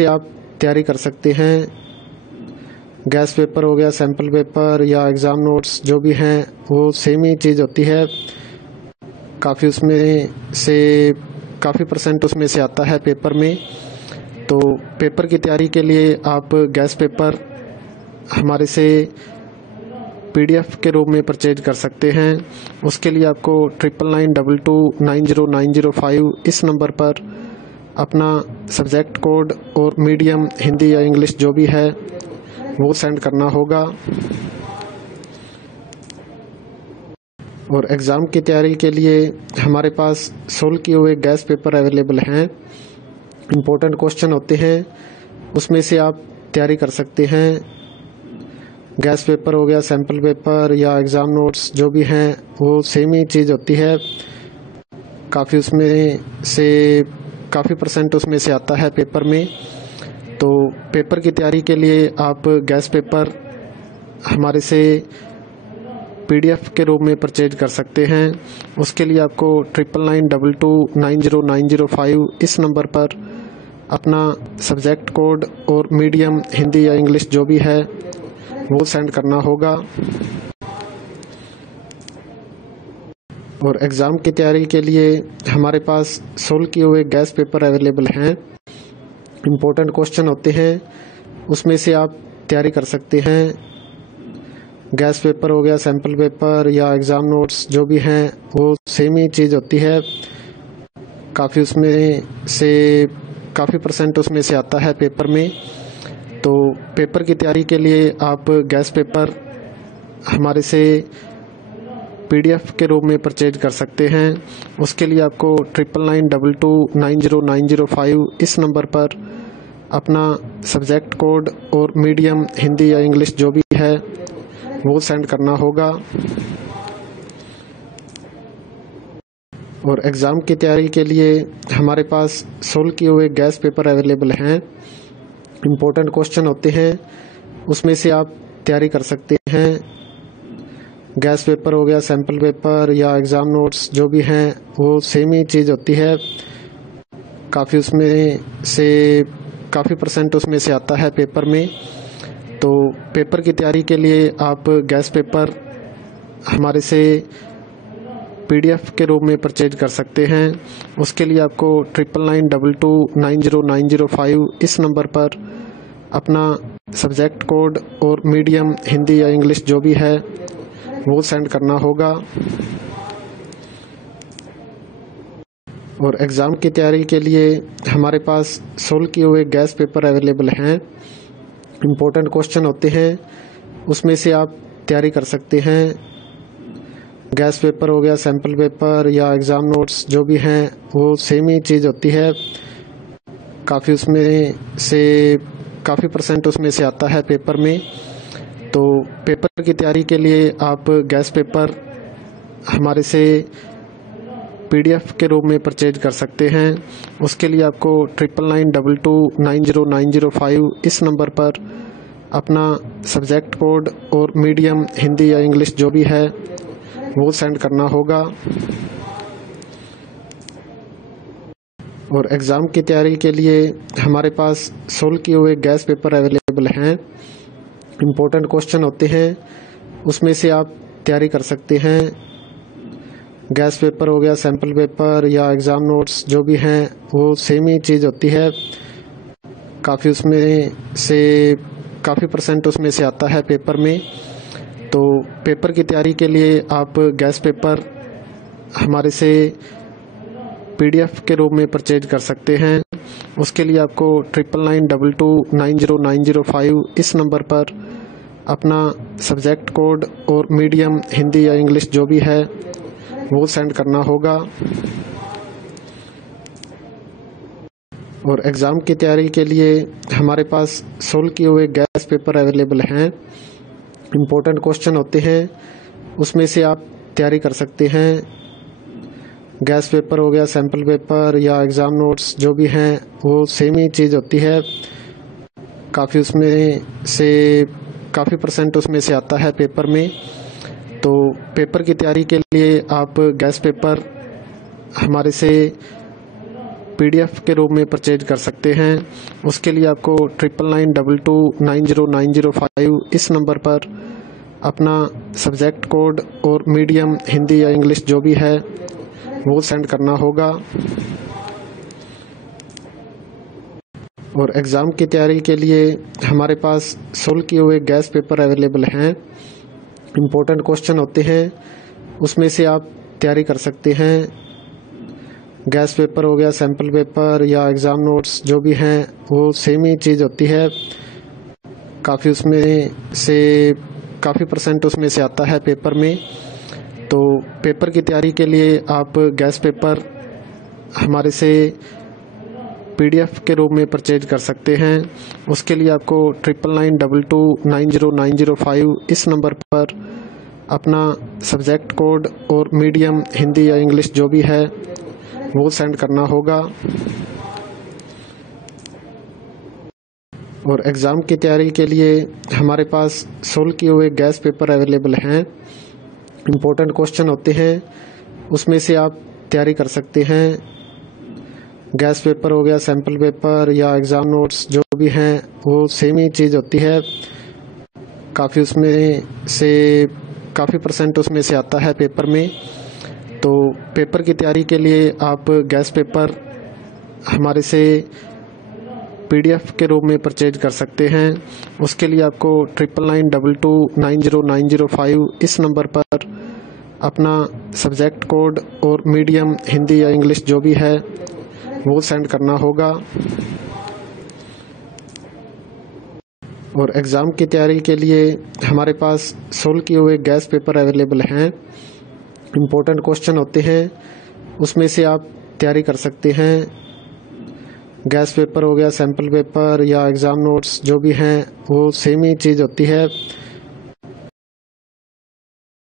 से आप तैयारी कर सकते हैं। गैस पेपर हो गया, सैम्पल पेपर या एग्ज़ाम नोट्स जो भी हैं वो सेम ही चीज़ होती है। काफ़ी उसमें से काफ़ी परसेंट उसमें से आता है पेपर में। तो पेपर की तैयारी के लिए आप गैस पेपर हमारे से PDF के रूप में परचेज कर सकते हैं। उसके लिए आपको 9992290905 इस नंबर पर अपना सब्जेक्ट कोड और मीडियम हिंदी या इंग्लिश जो भी है वो सेंड करना होगा। और एग्ज़ाम की तैयारी के लिए हमारे पास सोल्व किए हुए गैस पेपर अवेलेबल हैं। इम्पोर्टेंट क्वेश्चन होते हैं, उसमें से आप तैयारी कर सकते हैं। गैस पेपर हो गया, सैम्पल पेपर या एग्ज़ाम नोट्स जो भी हैं वो सेम ही चीज़ होती है। काफ़ी उसमें से काफ़ी परसेंट उसमें से आता है पेपर में। तो पेपर की तैयारी के लिए आप गैस पेपर हमारे से PDF के रूप में परचेज कर सकते हैं। उसके लिए आपको 9992290905 इस नंबर पर अपना सब्जेक्ट कोड और मीडियम हिंदी या इंग्लिश जो भी है वो सेंड करना होगा। और एग्ज़ाम की तैयारी के लिए हमारे पास सोल्व किए हुए गैस पेपर अवेलेबल हैं। इम्पोर्टेंट क्वेश्चन होते हैं, उसमें से आप तैयारी कर सकते हैं। गैस पेपर हो गया, सैम्पल पेपर या एग्ज़ाम नोट्स जो भी हैं वो सेम ही चीज़ होती है। काफ़ी उसमें से काफ़ी परसेंट उसमें से आता है पेपर में। तो पेपर की तैयारी के लिए आप गैस पेपर हमारे से PDF के रूप में परचेज कर सकते हैं। उसके लिए आपको 9992290905 इस नंबर पर अपना सब्जेक्ट कोड और मीडियम हिंदी या इंग्लिश जो भी है वो सेंड करना होगा। और एग्ज़ाम की तैयारी के लिए हमारे पास सोल्व किए हुए गैस पेपर अवेलेबल हैं। इम्पोर्टेंट क्वेश्चन होते हैं, उसमें से आप तैयारी कर सकते हैं। गैस पेपर हो गया, सैम्पल पेपर या एग्ज़ाम नोट्स जो भी हैं वो सेम ही चीज़ होती है। काफ़ी उसमें से काफ़ी परसेंट उसमें से आता है पेपर में। तो पेपर की तैयारी के लिए आप गैस पेपर हमारे से PDF के रूप में परचेज कर सकते हैं। उसके लिए आपको 9992290905 इस नंबर पर अपना सब्जेक्ट कोड और मीडियम हिंदी या इंग्लिश जो भी है वो सेंड करना होगा। और एग्ज़ाम की तैयारी के लिए हमारे पास सोल्व किए हुए गैस पेपर अवेलेबल हैं। इम्पोर्टेंट क्वेश्चन होते हैं, उसमें से आप तैयारी कर सकते हैं। गैस पेपर हो गया, सैम्पल पेपर या एग्ज़ाम नोट्स जो भी हैं वो सेम ही चीज़ होती है। काफ़ी उसमें से काफ़ी परसेंट उसमें से आता है पेपर में। तो पेपर की तैयारी के लिए आप गैस पेपर हमारे से PDF के रूप में परचेज कर सकते हैं। उसके लिए आपको 9992290905 इस नंबर पर अपना सब्जेक्ट कोड और मीडियम हिंदी या इंग्लिश जो भी है वो सेंड करना होगा। और एग्ज़ाम की तैयारी के लिए हमारे पास सोल्व किए हुए गैस पेपर अवेलेबल हैं। इम्पोर्टेंट क्वेश्चन होते हैं, उसमें से आप तैयारी कर सकते हैं। गैस पेपर हो गया, सैम्पल पेपर या एग्ज़ाम नोट्स जो भी हैं वो सेम ही चीज़ होती है। काफ़ी उसमें से काफ़ी परसेंट उसमें से आता है पेपर में। तो पेपर की तैयारी के लिए आप गैस पेपर हमारे से PDF के रूप में परचेज कर सकते हैं। उसके लिए आपको 9992290905 इस नंबर पर अपना सब्जेक्ट कोड और मीडियम हिंदी या इंग्लिश जो भी है वो सेंड करना होगा। और एग्ज़ाम की तैयारी के लिए हमारे पास सोल्व किए हुए गैस पेपर अवेलेबल हैं। इम्पोर्टेंट क्वेश्चन होते हैं, उसमें से आप तैयारी कर सकते हैं। गैस पेपर हो गया, सैम्पल पेपर या एग्ज़ाम नोट्स जो भी हैं वो सेम ही चीज़ होती है। काफ़ी उसमें से काफ़ी परसेंट उसमें से आता है पेपर में। तो पेपर की तैयारी के लिए आप गैस पेपर हमारे से PDF के रूप में परचेज कर सकते हैं। उसके लिए आपको 9992290905 इस नंबर पर अपना सब्जेक्ट कोड और मीडियम हिंदी या इंग्लिश जो भी है वो सेंड करना होगा। और एग्ज़ाम की तैयारी के लिए हमारे पास सोल्व किए हुए गैस पेपर अवेलेबल हैं। इम्पोर्टेंट क्वेश्चन होते हैं, उसमें से आप तैयारी कर सकते हैं। गैस पेपर हो गया, सैम्पल पेपर या एग्ज़ाम नोट्स जो भी हैं वो सेम ही चीज़ होती है। काफ़ी परसेंट उसमें से आता है पेपर में। तो पेपर की तैयारी के लिए आप गैस पेपर हमारे से PDF के रूप में परचेज कर सकते हैं। उसके लिए आपको 9992290905 इस नंबर पर अपना सब्जेक्ट कोड और मीडियम हिंदी या इंग्लिश जो भी है वो सेंड करना होगा। और एग्ज़ाम की तैयारी के लिए हमारे पास सोल्व किए हुए गैस पेपर अवेलेबल हैं। इम्पोर्टेंट क्वेश्चन होते हैं, उसमें से आप तैयारी कर सकते हैं। गैस पेपर हो गया, सैम्पल पेपर या एग्ज़ाम नोट्स जो भी हैं वो सेम ही चीज़ होती है। काफ़ी परसेंट उसमें से आता है पेपर में। तो पेपर की तैयारी के लिए आप गैस पेपर हमारे से PDF के रूप में परचेज कर सकते हैं। उसके लिए आपको 9992290905 इस नंबर पर अपना सब्जेक्ट कोड और मीडियम हिंदी या इंग्लिश जो भी है वो सेंड करना होगा। और एग्ज़ाम की तैयारी के लिए हमारे पास सोल्व किए हुए गैस पेपर अवेलेबल हैं। इम्पोर्टेंट क्वेश्चन होते हैं, उसमें से आप तैयारी कर सकते हैं। गैस पेपर हो गया, सैम्पल पेपर या एग्ज़ाम नोट्स जो भी हैं वो सेम ही चीज़ होती है।